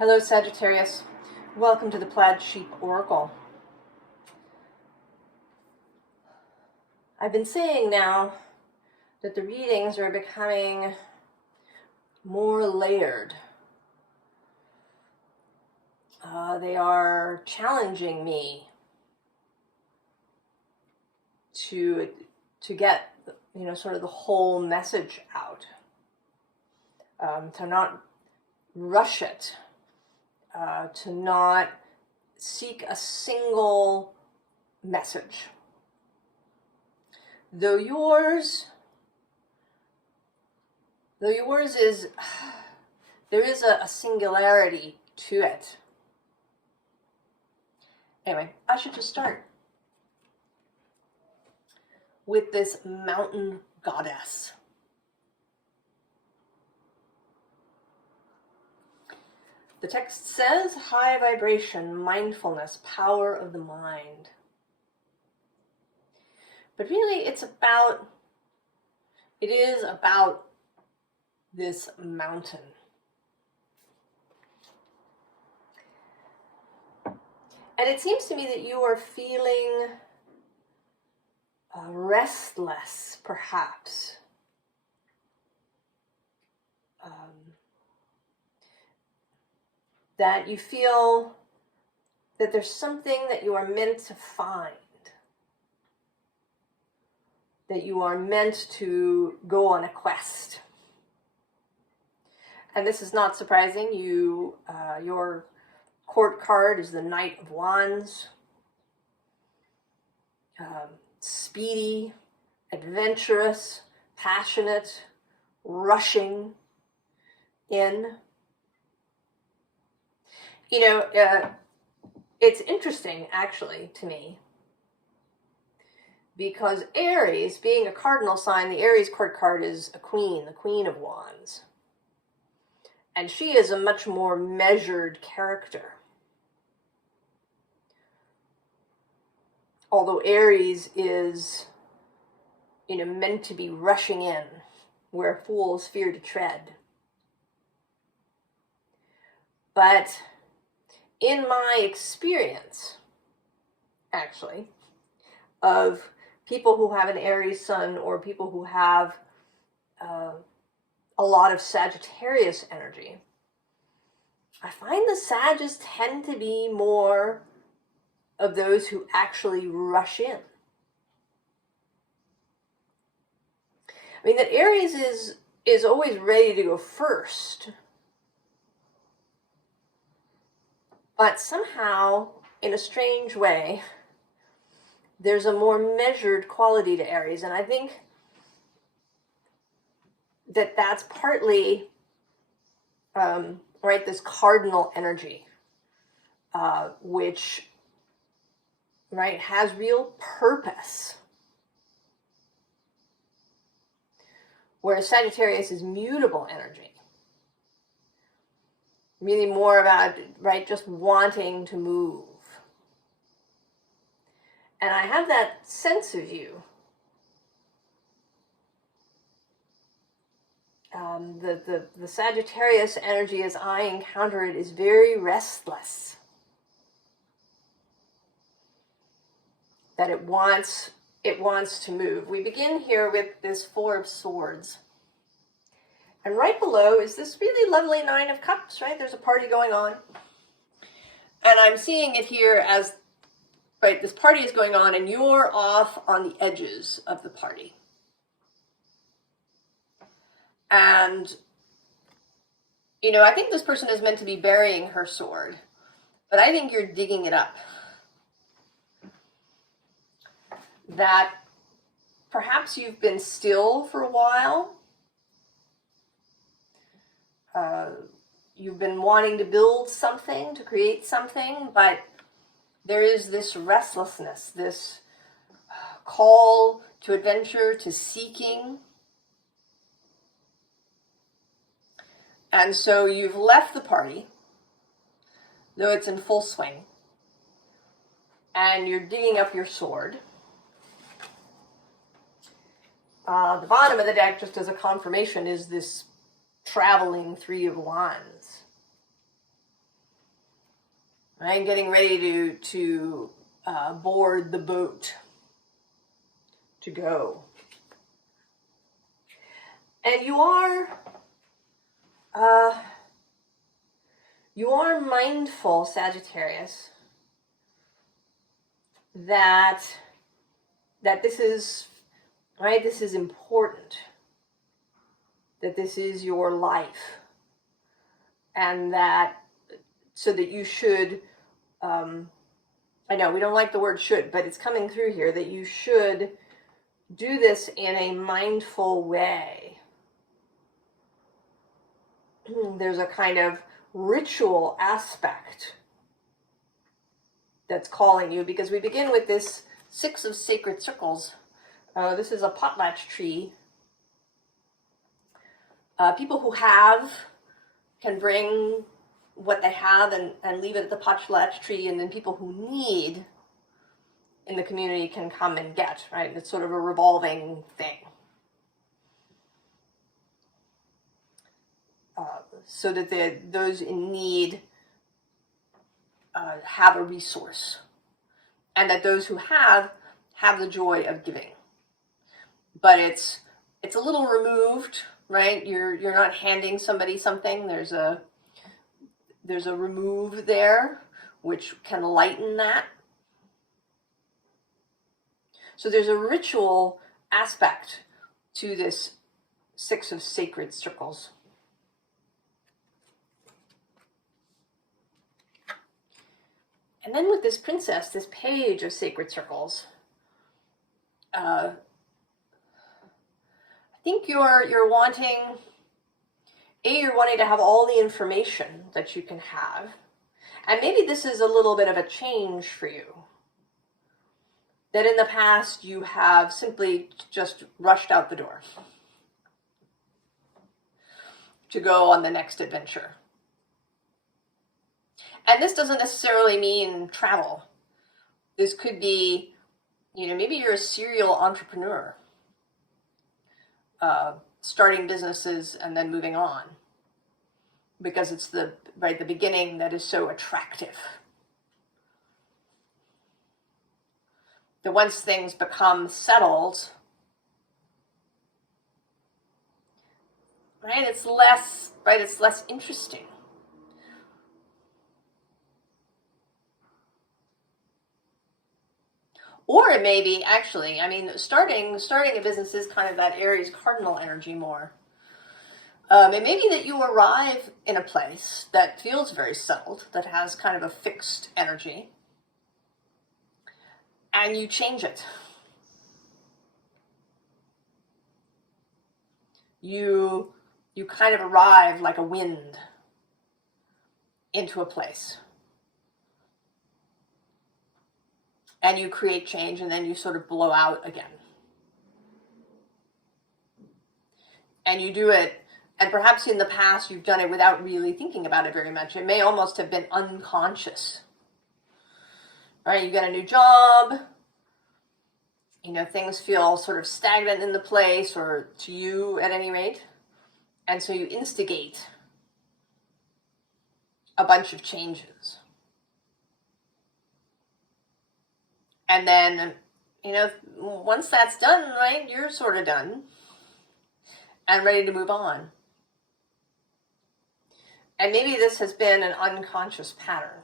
Hello, Sagittarius. Welcome to the Plaid Sheep Oracle. I've been saying now that the readings are becoming more layered. They are challenging me to get, sort of the whole message out. To not rush it. To not seek a single message. Though yours is, there is a singularity to it. Anyway, I should just start with this mountain goddess. The text says, high vibration, mindfulness, power of the mind. But really, it is about this mountain. And it seems to me that you are feeling restless, perhaps. That you feel that there's something that you are meant to find, that you are meant to go on a quest. And this is not surprising. Your court card is the Knight of Wands. Speedy, adventurous, passionate, rushing in. It's interesting, actually, to me, because Aries, being a cardinal sign, the Aries court card is a queen, the Queen of Wands. And she is a much more measured character. Although Aries is, meant to be rushing in, where fools fear to tread. But in my experience, actually, of people who have an Aries sun or people who have a lot of Sagittarius energy, I find the Sages tend to be more of those who actually rush in. I mean, that Aries is always ready to go first. But somehow, in a strange way, there's a more measured quality to Aries. And I think that that's partly, this cardinal energy, which, has real purpose. Whereas Sagittarius is mutable energy. Really more about, just wanting to move. And I have that sense of you. The Sagittarius energy, as I encounter it, is very restless. That it wants to move. We begin here with this Four of Swords. And right below is this really lovely Nine of Cups, There's a party going on. And I'm seeing it here as, this party is going on and you're off on the edges of the party. And, I think this person is meant to be burying her sword, but I think you're digging it up. That perhaps you've been still for a while. You've been wanting to build something, to create something, but there is this restlessness, this call to adventure, to seeking. And so you've left the party, though it's in full swing, and you're digging up your sword. The bottom of the deck, just as a confirmation, is this traveling Three of Wands. right? Getting ready to board the boat to go. And you are mindful, Sagittarius, that this is, right, this is important, that this is your life, and that, so that you should, I know we don't like the word should, but it's coming through here, that you should do this in a mindful way. There's a kind of ritual aspect that's calling you, because we begin with this 6 of sacred circles. This is a potlatch tree. People who have can bring what they have and leave it at the potlatch tree, and then people who need in the community can come and get, right? It's sort of a revolving thing. So that those in need have a resource, and that those who have the joy of giving. But it's a little removed, right? You're not handing somebody something. There's a remove there, which can lighten that. So there's a ritual aspect to this 6 of sacred circles. And then with this princess, this page of sacred circles, I think you're wanting to have all the information that you can have. And maybe this is a little bit of a change for you. That in the past you have simply just rushed out the door to go on the next adventure. And this doesn't necessarily mean travel. This could be, maybe you're a serial entrepreneur, starting businesses and then moving on, because it's the beginning that is so attractive. That once things become settled, right, it's less interesting. Or it may be, actually, starting a business is kind of that Aries cardinal energy more. It may be that you arrive in a place that feels very settled, that has kind of a fixed energy, and you change it. You kind of arrive like a wind into a place. And you create change, and then you sort of blow out again. And you do it, and perhaps in the past you've done it without really thinking about it very much. It may almost have been unconscious. Right? You get a new job, things feel sort of stagnant in the place, or to you at any rate. And so you instigate a bunch of changes. And then, once that's done, right, you're sort of done and ready to move on. And maybe this has been an unconscious pattern.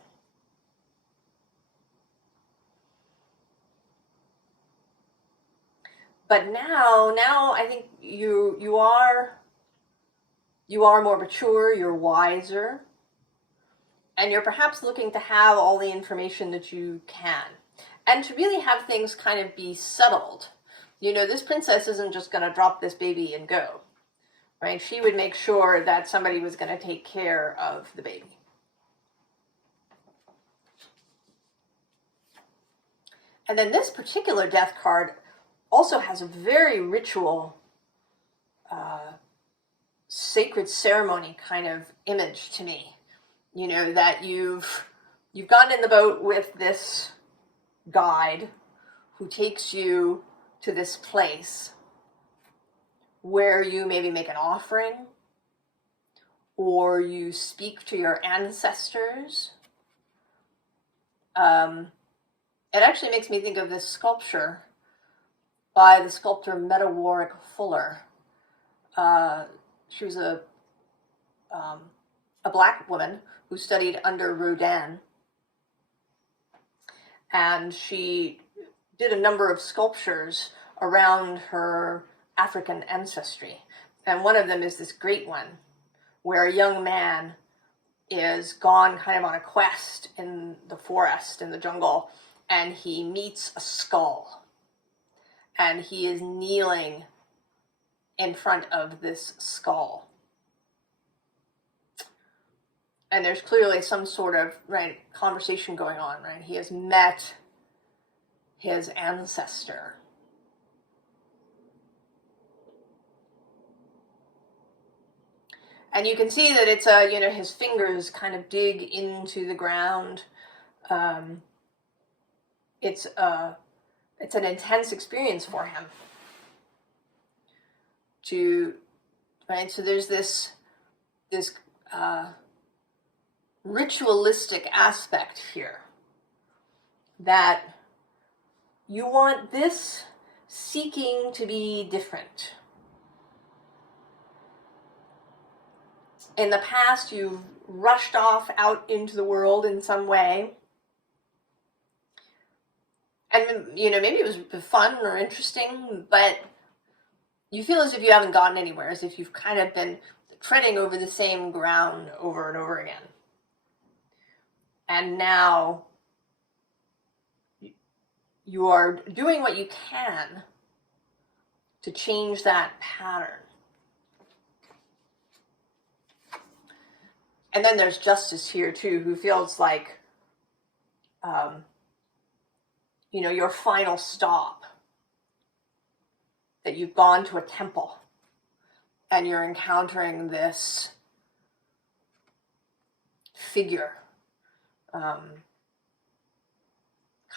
But now I think you are more mature, you're wiser, and you're perhaps looking to have all the information that you can. And to really have things kind of be settled. This princess isn't just going to drop this baby and go, right? She would make sure that somebody was going to take care of the baby. And then this particular death card also has a very ritual, sacred ceremony kind of image to me. That you've gotten in the boat with this guide who takes you to this place where you maybe make an offering, or you speak to your ancestors, It actually makes me think of this sculpture by the sculptor Meta Warrick Fuller. She was a black woman who studied under Rodin, and she did a number of sculptures around her African ancestry. And one of them is this great one where a young man is gone kind of on a quest in the forest, in the jungle, and he meets a skull. And he is kneeling in front of this skull. And there's clearly some sort of, right, conversation going on, right? He has met his ancestor. And you can see that it's his fingers kind of dig into the ground. It's an intense experience for him. So there's this ritualistic aspect here that you want this seeking to be different. In the past, you've rushed off out into the world in some way. And, maybe it was fun or interesting, but you feel as if you haven't gotten anywhere, as if you've kind of been treading over the same ground over and over again. And now you are doing what you can to change that pattern. And then there's Justice here too, who feels like, your final stop, that you've gone to a temple and you're encountering this figure, kind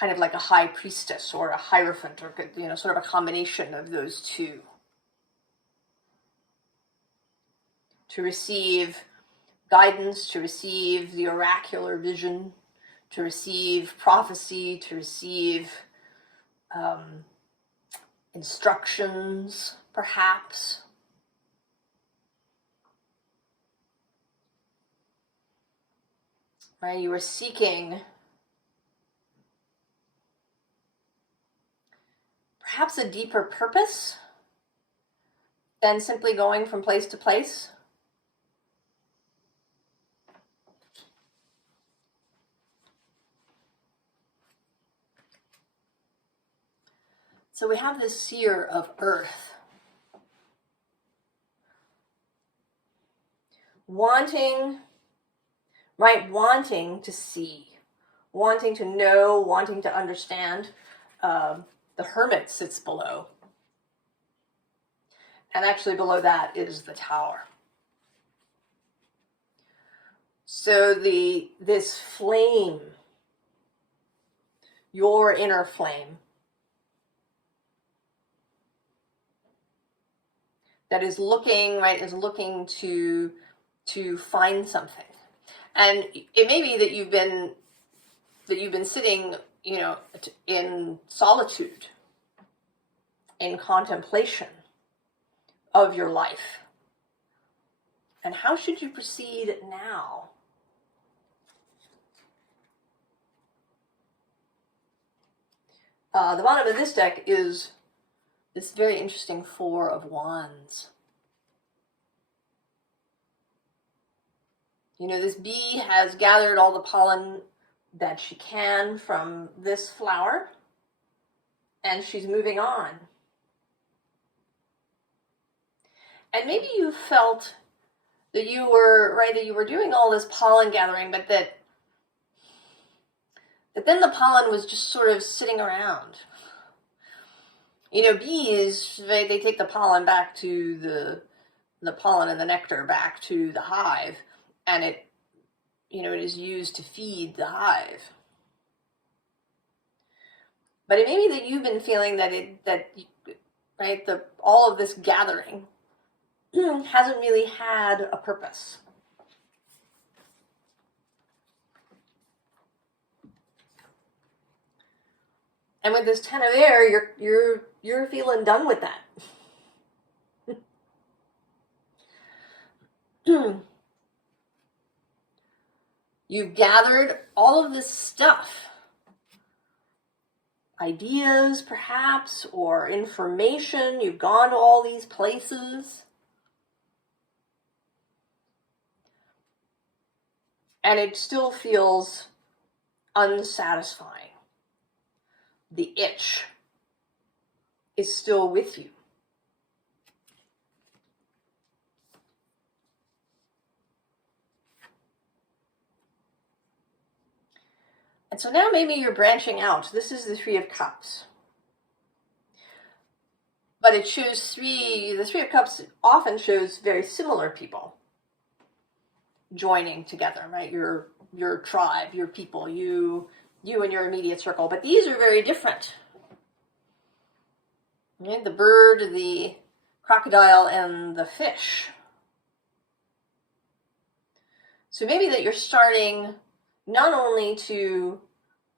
of like a high priestess or a hierophant, or, sort of a combination of those two, to receive guidance, to receive the oracular vision, to receive prophecy, to receive instructions, perhaps. Right? You are seeking perhaps a deeper purpose than simply going from place to place. So we have this seer of earth, wanting to see, wanting to know, wanting to understand. The hermit sits below. And actually below that is the tower. So this flame, your inner flame, that is looking to find something. And it may be that you've been sitting, in solitude, in contemplation of your life. And how should you proceed now? The bottom of this deck is this very interesting Four of Wands. This bee has gathered all the pollen that she can from this flower, and she's moving on. And maybe you felt that you were doing all this pollen gathering, but that then the pollen was just sort of sitting around. Bees, they take the pollen back to the pollen and the nectar back to the hive, and it is used to feed the hive. But it may be that you've been feeling that all of this gathering hasn't really had a purpose. And with this 10 of air, you're feeling done with that. You've gathered all of this stuff. Ideas, perhaps, or information. You've gone to all these places. And it still feels unsatisfying. The itch is still with you. And so now maybe you're branching out. This is the Three of Cups. But it shows the Three of Cups often shows very similar people joining together, right? Your tribe, your people, you and your immediate circle. But these are very different. Right? The bird, the crocodile, and the fish. So maybe that you're starting not only to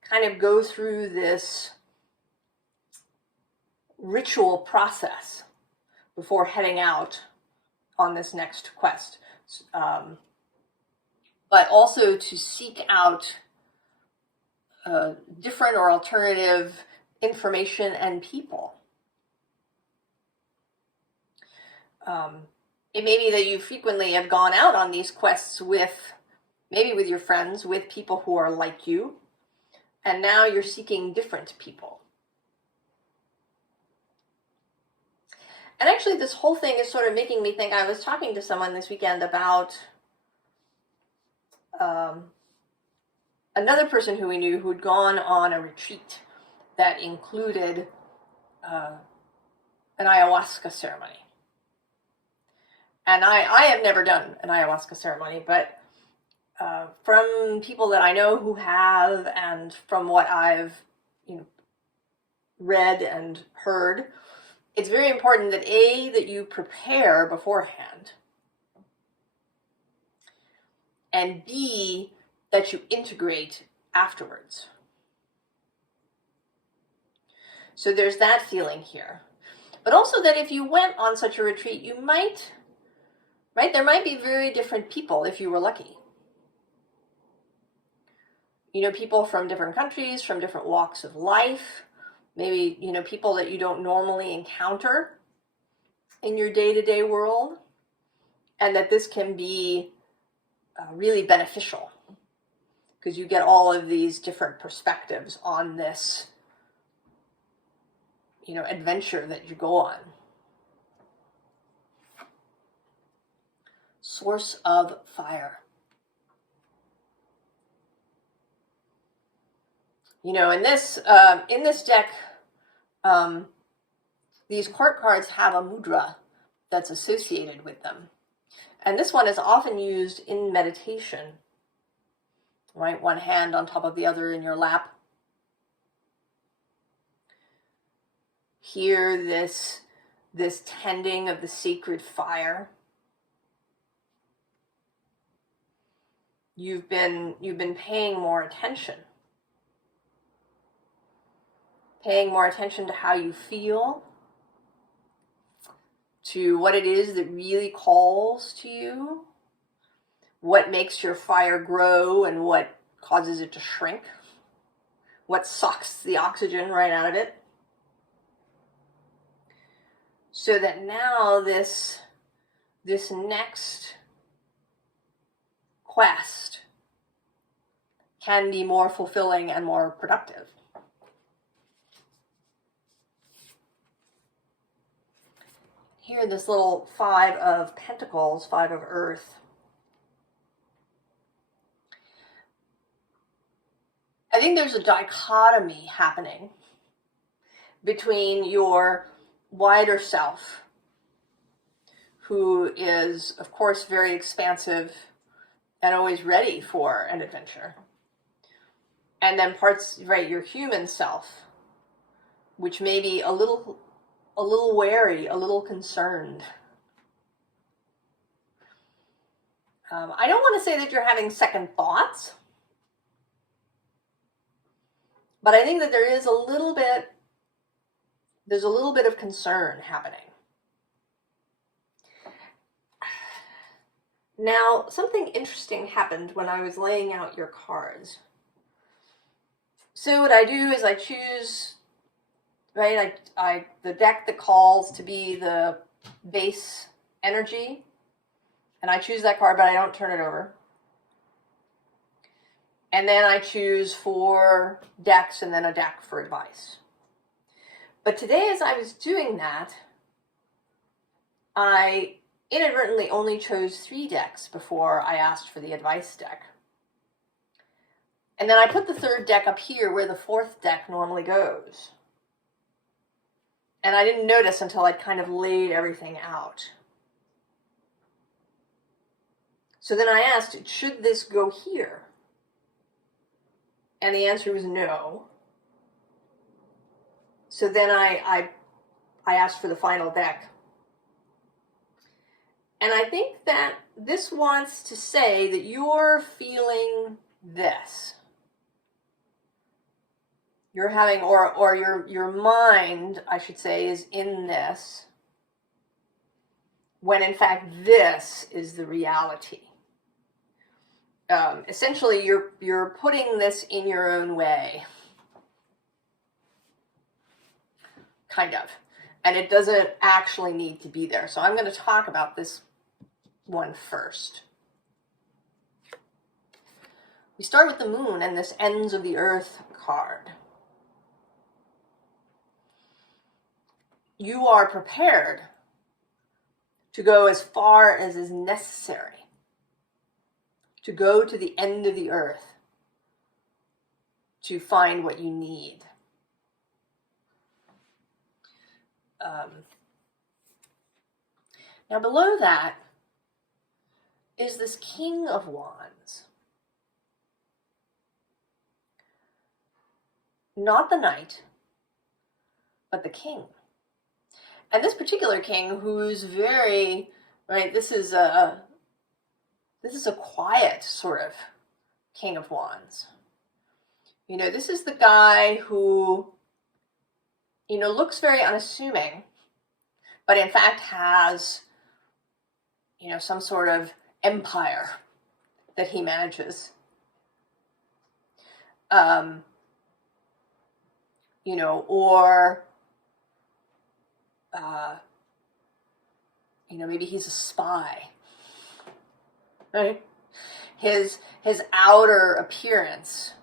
kind of go through this ritual process before heading out on this next quest, but also to seek out different or alternative information and people. It may be that you frequently have gone out on these quests maybe with your friends, with people who are like you, and now you're seeking different people. And actually, this whole thing is sort of making me think, I was talking to someone this weekend about another person who we knew who'd gone on a retreat that included an ayahuasca ceremony. And I have never done an ayahuasca ceremony, but from people that I know who have, and from what I've read and heard, it's very important that that you prepare beforehand, and B, that you integrate afterwards. So there's that feeling here. But also that if you went on such a retreat, you might, right, there might be very different people if you were lucky. People from different countries, from different walks of life, maybe, people that you don't normally encounter in your day-to-day world, and that this can be really beneficial because you get all of these different perspectives on this, adventure that you go on. Source of fire. In this deck, these court cards have a mudra that's associated with them. And this one is often used in meditation, right? One hand on top of the other in your lap. Here, this tending of the sacred fire. You've been paying more attention. Paying more attention to how you feel, to what it is that really calls to you, what makes your fire grow and what causes it to shrink, what sucks the oxygen right out of it. So that now this next quest can be more fulfilling and more productive. Here, this little Five of Pentacles, Five of Earth. I think there's a dichotomy happening between your wider self, who is, of course, very expansive and always ready for an adventure, and then parts, right, your human self, which may be a little wary, a little concerned. I don't want to say that you're having second thoughts, But I think that there's a little bit of concern happening. Now, something interesting happened when I was laying out your cards. So what I do is I choose, right, the deck that calls to be the base energy, and I choose that card, but I don't turn it over. And then I choose 4 decks and then a deck for advice. But today, as I was doing that, I inadvertently only chose 3 decks before I asked for the advice deck. And then I put the 3rd deck up here where the 4th deck normally goes. And I didn't notice until I'd kind of laid everything out. So then I asked, should this go here? And the answer was no. So then I asked for the final deck. And I think that this wants to say that you're feeling this. You're having, or your mind, I should say, is in this, when in fact this is the reality. Essentially, you're putting this in your own way, kind of, and it doesn't actually need to be there. So I'm going to talk about this one first. We start with the moon and this ends of the earth card. You are prepared to go as far as is necessary, to go to the end of the earth, to find what you need. Now below that is this King of Wands. Not the Knight, but the King. And this particular king, who's very, right, this is a quiet sort of King of Wands. You know, this is the guy who, you know, looks very unassuming, but in fact has, you know, some sort of empire that he manages. You know, or you know, maybe he's a spy, right? His outer appearance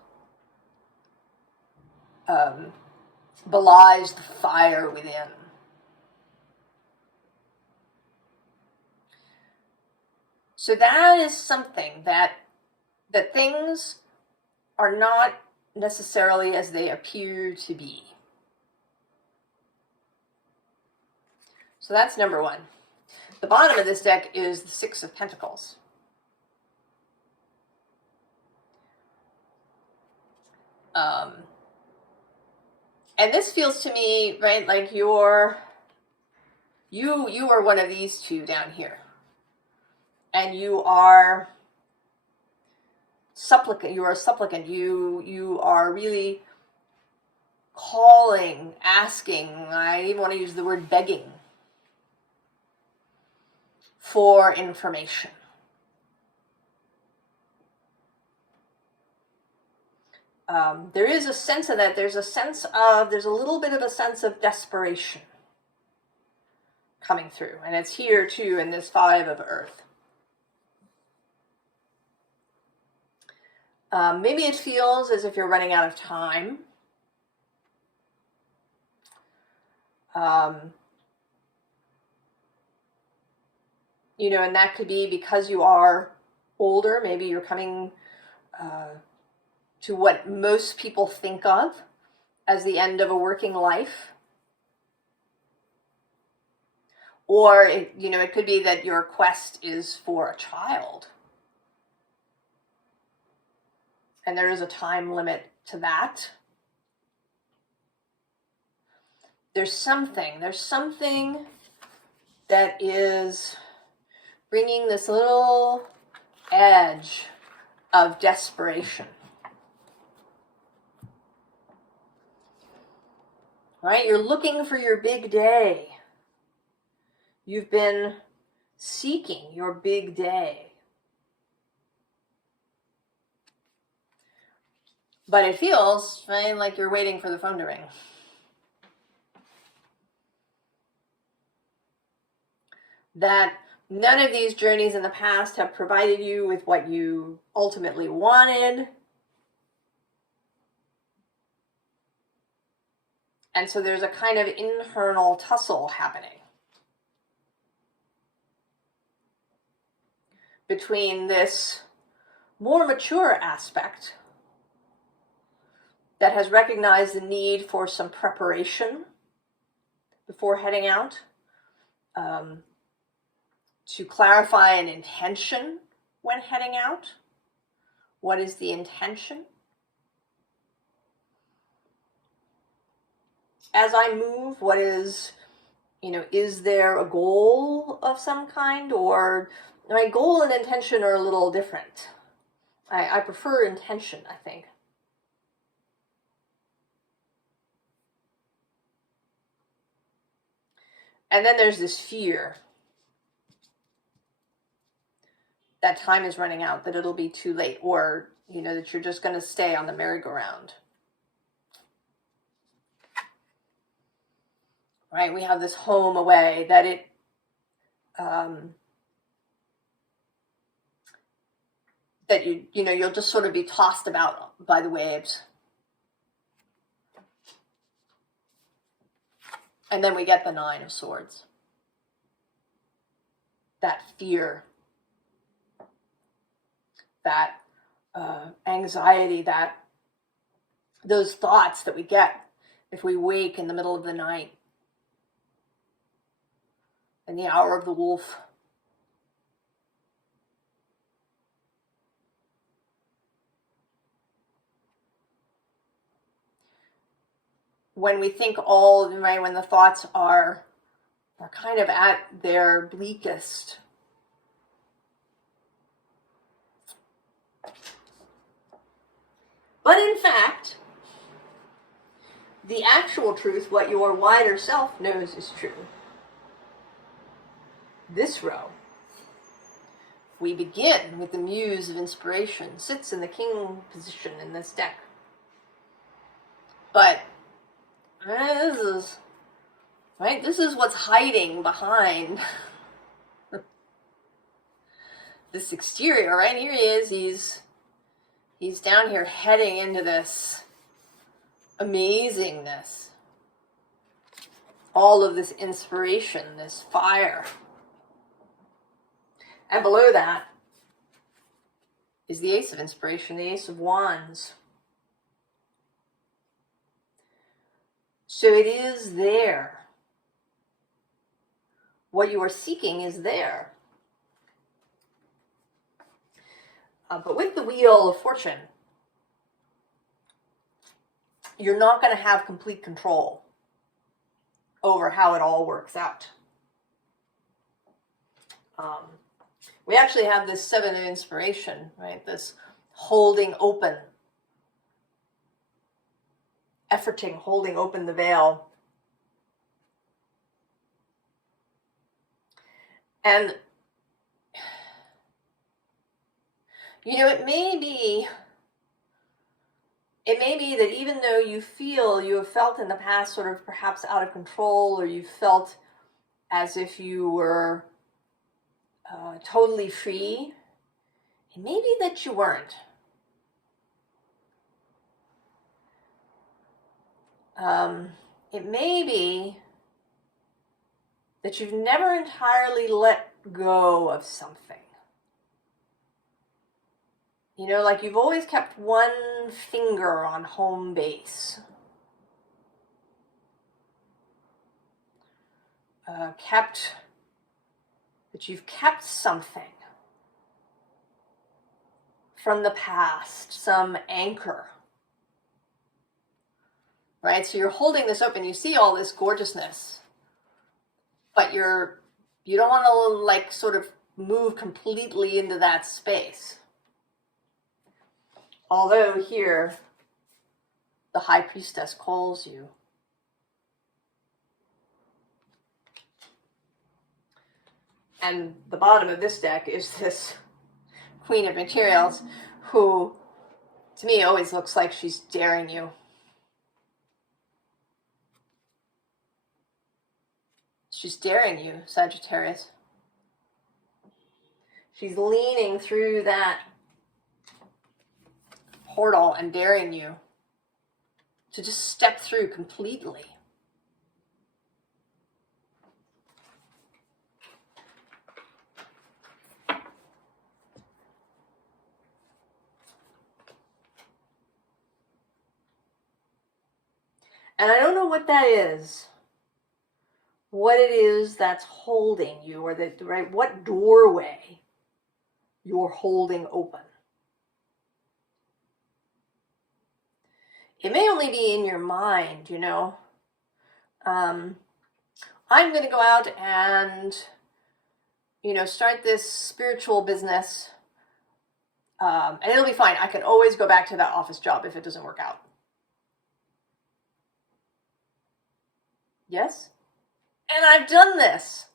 belies the fire within. So that is something that things are not necessarily as they appear to be. So that's number 1. The bottom of this deck is the 6 of Pentacles. And this feels to me, right, like you are one of these 2 down here. And you are supplicant, you are a supplicant, you are really calling, asking, I even want to use the word begging, for information. There is a sense of that. There's a little bit of a sense of desperation coming through. And it's here too in this 5 of Earth. Maybe it feels as if you're running out of time. You know, and that could be because you are older. Maybe you're coming to what most people think of as the end of a working life. Or, you know, it could be that your quest is for a child. And there is a time limit to that. There's something that is bringing this little edge of desperation. right? You're looking for your big day. You've been seeking your big day. But it feels, right, like you're waiting for the phone to ring. That none of these journeys in the past have provided you with what you ultimately wanted. And so there's a kind of internal tussle happening between this more mature aspect that has recognized the need for some preparation before heading out, to clarify an intention when heading out. What is the intention? As I move, what is, is there a goal of some kind? Or my goal and intention are a little different. I prefer intention, I think. And then there's this fear that time is running out, that it'll be too late, or, that you're just going to stay on the merry-go-round. Right? We have this home away, that it, that you'll just sort of be tossed about by the waves. And then we get the Nine of Swords. That fear, that anxiety, that those thoughts that we get if we wake in the middle of the night, in the hour of the wolf. When we think when the thoughts are kind of at their bleakest. But in fact, the actual truth, what your wider self knows is true. This row, we begin with the Muse of Inspiration, sits in the King position in this deck. But this is what's hiding behind this exterior, right? Here he is, he's down here heading into this amazingness. All of this inspiration, this fire. And below that is the Ace of Inspiration, the Ace of Wands. So it is there. What you are seeking is there. But with the Wheel of Fortune, you're not going to have complete control over how it all works out. We actually have this Seven of Inspiration, right? This holding open, efforting, holding open the veil. And, it may be that even though you have felt in the past sort of perhaps out of control, or you felt as if you were totally free, it may be that you weren't. It may be that you've never entirely let go of something. Like you've always kept one finger on home base. You've kept something from the past, some anchor. Right? So you're holding this open, you see all this gorgeousness, but you don't want to sort of move completely into that space. Although here, the High Priestess calls you And the bottom of this deck is this Queen of Materials, who, to me, always looks like she's daring you. She's daring you, Sagittarius. She's leaning through that portal and daring you to just step through completely. And I don't know what that is. What it is that's holding you, or that, right, what doorway you're holding open. It may only be in your mind, you know. I'm going to go out and, you know, start this spiritual business, and it'll be fine. I can always go back to that office job if it doesn't work out. Yes? And I've done this.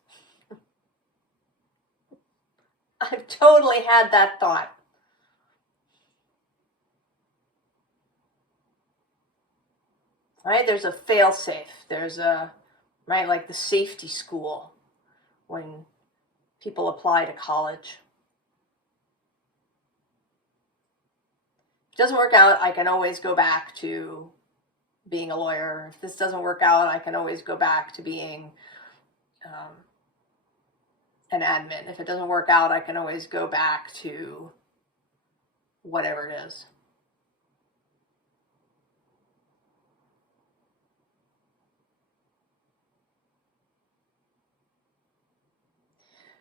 I've totally had that thought. Right? There's a fail-safe. There's a, right, like the safety school when people apply to college. If it doesn't work out, I can always go back to being a lawyer. If this doesn't work out, I can always go back to being an admin. If it doesn't work out, I can always go back to whatever it is.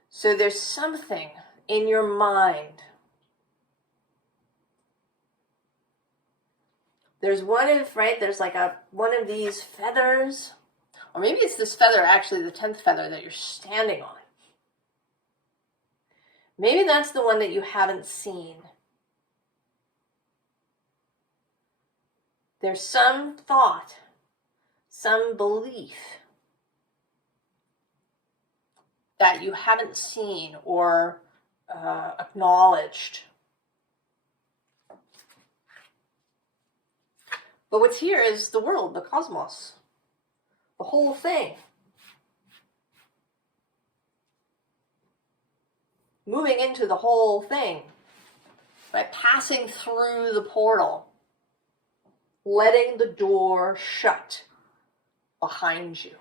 So there's something in your mind. There's one of, right, there's like one of these feathers, or maybe it's this feather, actually the 10th feather that you're standing on. Maybe that's the one that you haven't seen. There's some thought, some belief that you haven't seen or acknowledged. But what's here is the world, the cosmos, the whole thing. Moving into the whole thing, by passing through the portal, letting the door shut behind you.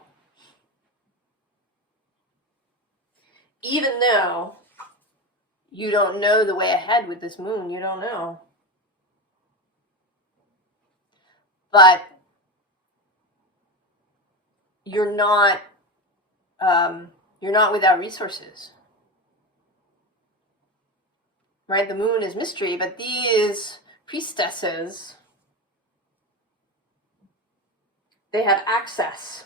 Even though you don't know the way ahead with this moon, you don't know. But you're not without resources. Right? The moon is mystery, but these priestesses, they have access.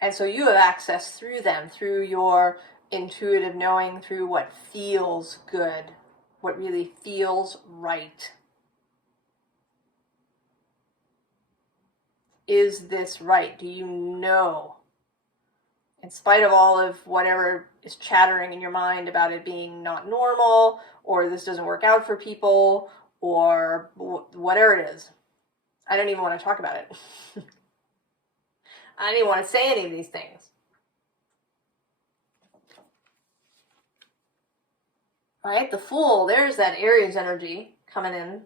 And so you have access through them, through your intuitive knowing, through what feels good, what really feels right. Is this right? Do you know? In spite of all of whatever is chattering in your mind about it being not normal, or this doesn't work out for people, or whatever it is. I don't even want to talk about it. I don't even want to say any of these things. All right, the Fool, there's that Aries energy coming in.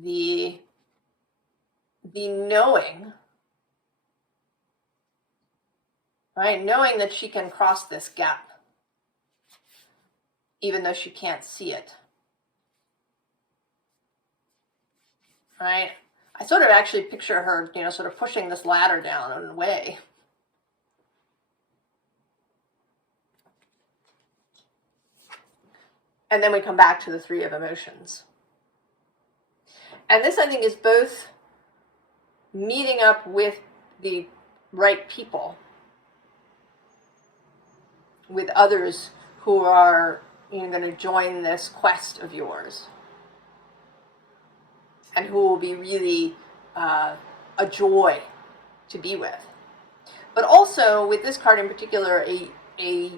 The knowing, right? Knowing that she can cross this gap, even though she can't see it. Right? I sort of actually picture her, you know, sort of pushing this ladder down and away. And then we come back to the Three of Emotions. And this, I think, is both meeting up with the right people, with others who are, you know, going to join this quest of yours. and who will be really a joy to be with. But also, with this card in particular, a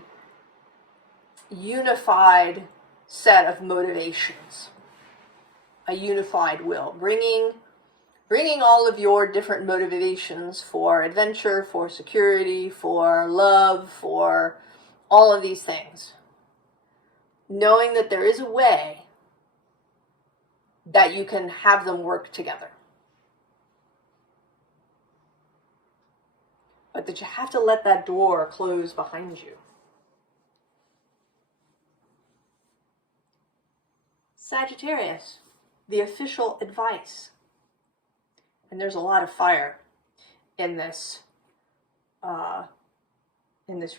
unified set of motivations, a unified will, bringing all of your different motivations for adventure, for security, for love, for all of these things. Knowing that there is a way that you can have them work together. But that you have to let that door close behind you. Sagittarius, the official advice. And there's a lot of fire in this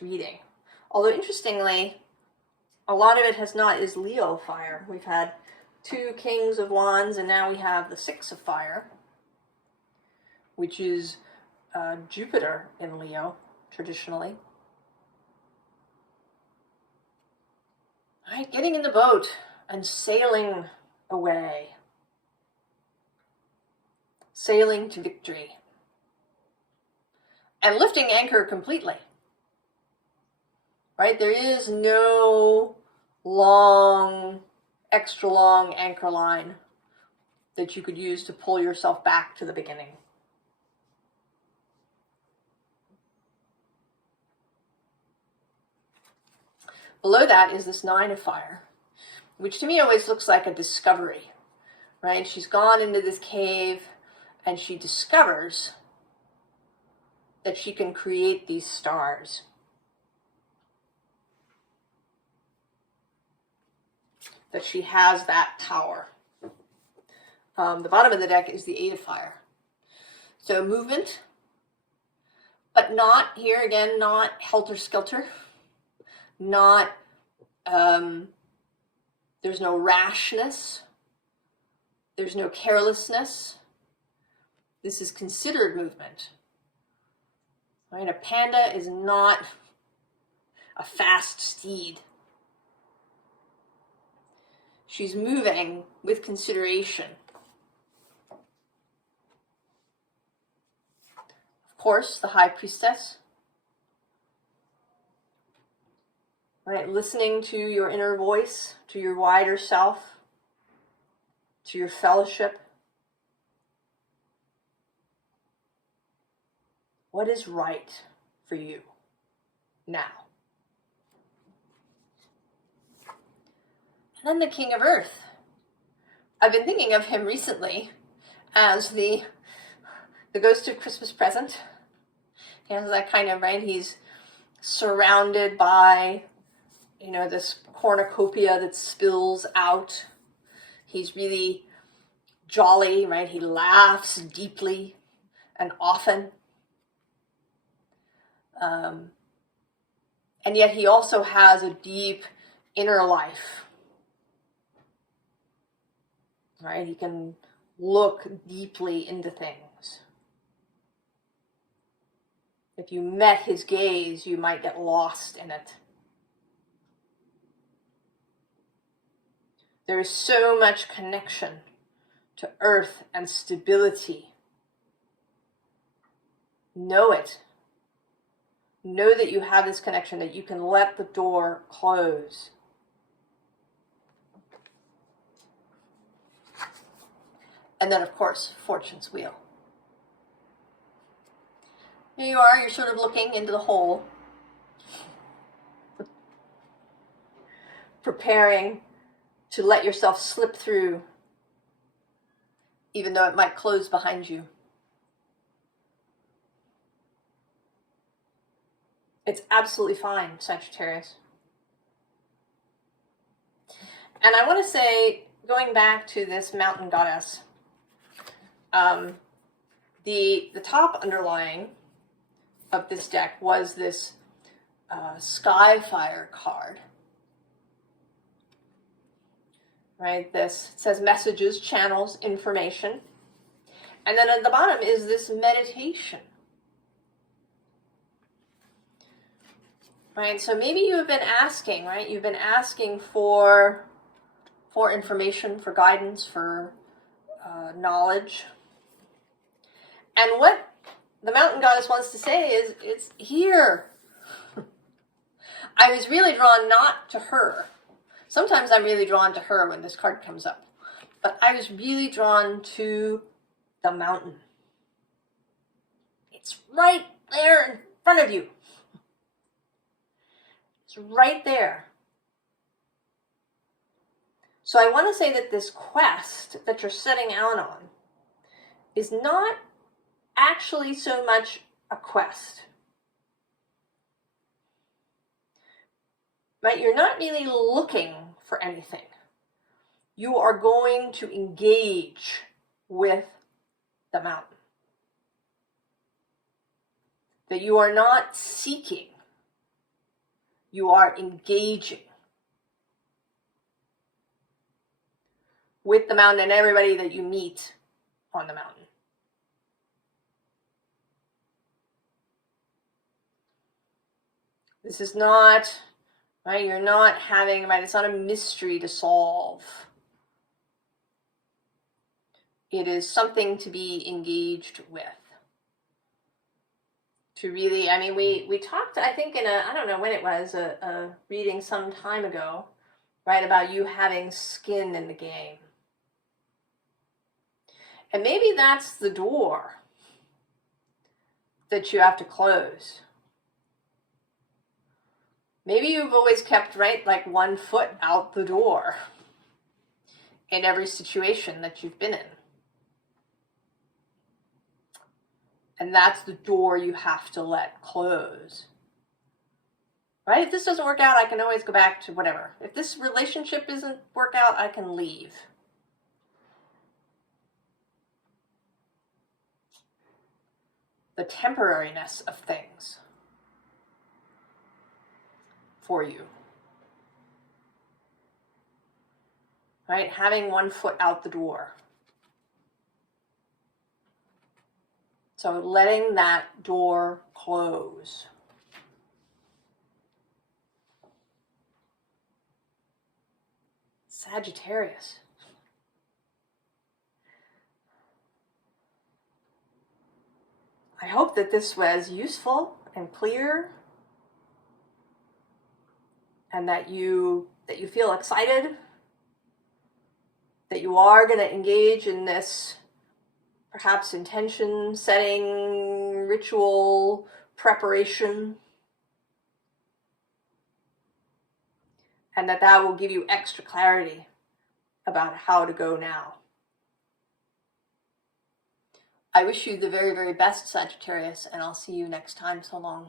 reading. Although interestingly, a lot of it is Leo fire. We've had 2 Kings of Wands, and now we have the 6 of Fire, which is Jupiter in Leo, traditionally. All right, getting in the boat and sailing away. Sailing to victory. And lifting anchor completely. Right? There is no extra long anchor line that you could use to pull yourself back to the beginning. Below that is this 9 of Fire, which to me always looks like a discovery, right? She's gone into this cave and she discovers that she can create these stars. That she has that power. The bottom of the deck is the 8 of Fire. So movement, but not, here again, not helter-skelter. Not, there's no rashness. There's no carelessness. This is considered movement. Right? A panda is not a fast steed. She's moving with consideration. Of course, the High Priestess. Right, listening to your inner voice, to your wider self, to your fellowship. What is right for you now? And then the King of Earth. I've been thinking of him recently as the ghost of Christmas present. He has that kind of, right, he's surrounded by, this cornucopia that spills out. He's really jolly, right? He laughs deeply and often. And yet he also has a deep inner life. Right? He can look deeply into things. If you met his gaze, you might get lost in it. There is so much connection to earth and stability. Know it. Know that you have this connection, that you can let the door close. And then, of course, Fortune's Wheel. Here you are, you're sort of looking into the hole, preparing to let yourself slip through, even though it might close behind you. It's absolutely fine, Sagittarius. And I want to say, going back to this mountain goddess, the top underlying of this deck was this Skyfire card. Right, this says messages, channels, information. And then at the bottom is this meditation. Right, so maybe you have been asking, right? You've been asking for information, for guidance, for knowledge. And what the mountain goddess wants to say is, it's here. I was really drawn not to her. Sometimes I'm really drawn to her when this card comes up. But I was really drawn to the mountain. It's right there in front of you. It's right there. So I want to say that this quest that you're setting out on is not actually so much a quest. Right? You're not really looking for anything. You are going to engage with the mountain. That you are not seeking. You are engaging with the mountain and everybody that you meet on the mountain. This is not, right? You're not having, right? It's not a mystery to solve. It is something to be engaged with. To really, I mean, we talked, I think in a, I don't know when it was, a reading some time ago, right, about you having skin in the game. And maybe that's the door that you have to close. Maybe you've always kept, right, like 1 foot out the door in every situation that you've been in. And that's the door you have to let close. Right? If this doesn't work out, I can always go back to whatever. If this relationship doesn't work out, I can leave. The temporariness of things for you. Right? Having 1 foot out the door. So letting that door close. Sagittarius. I hope that this was useful and clear, and that you feel excited, that you are going to engage in this perhaps intention setting, ritual preparation, and that will give you extra clarity about how to go now. I wish you the very, very best, Sagittarius, and I'll see you next time. So long.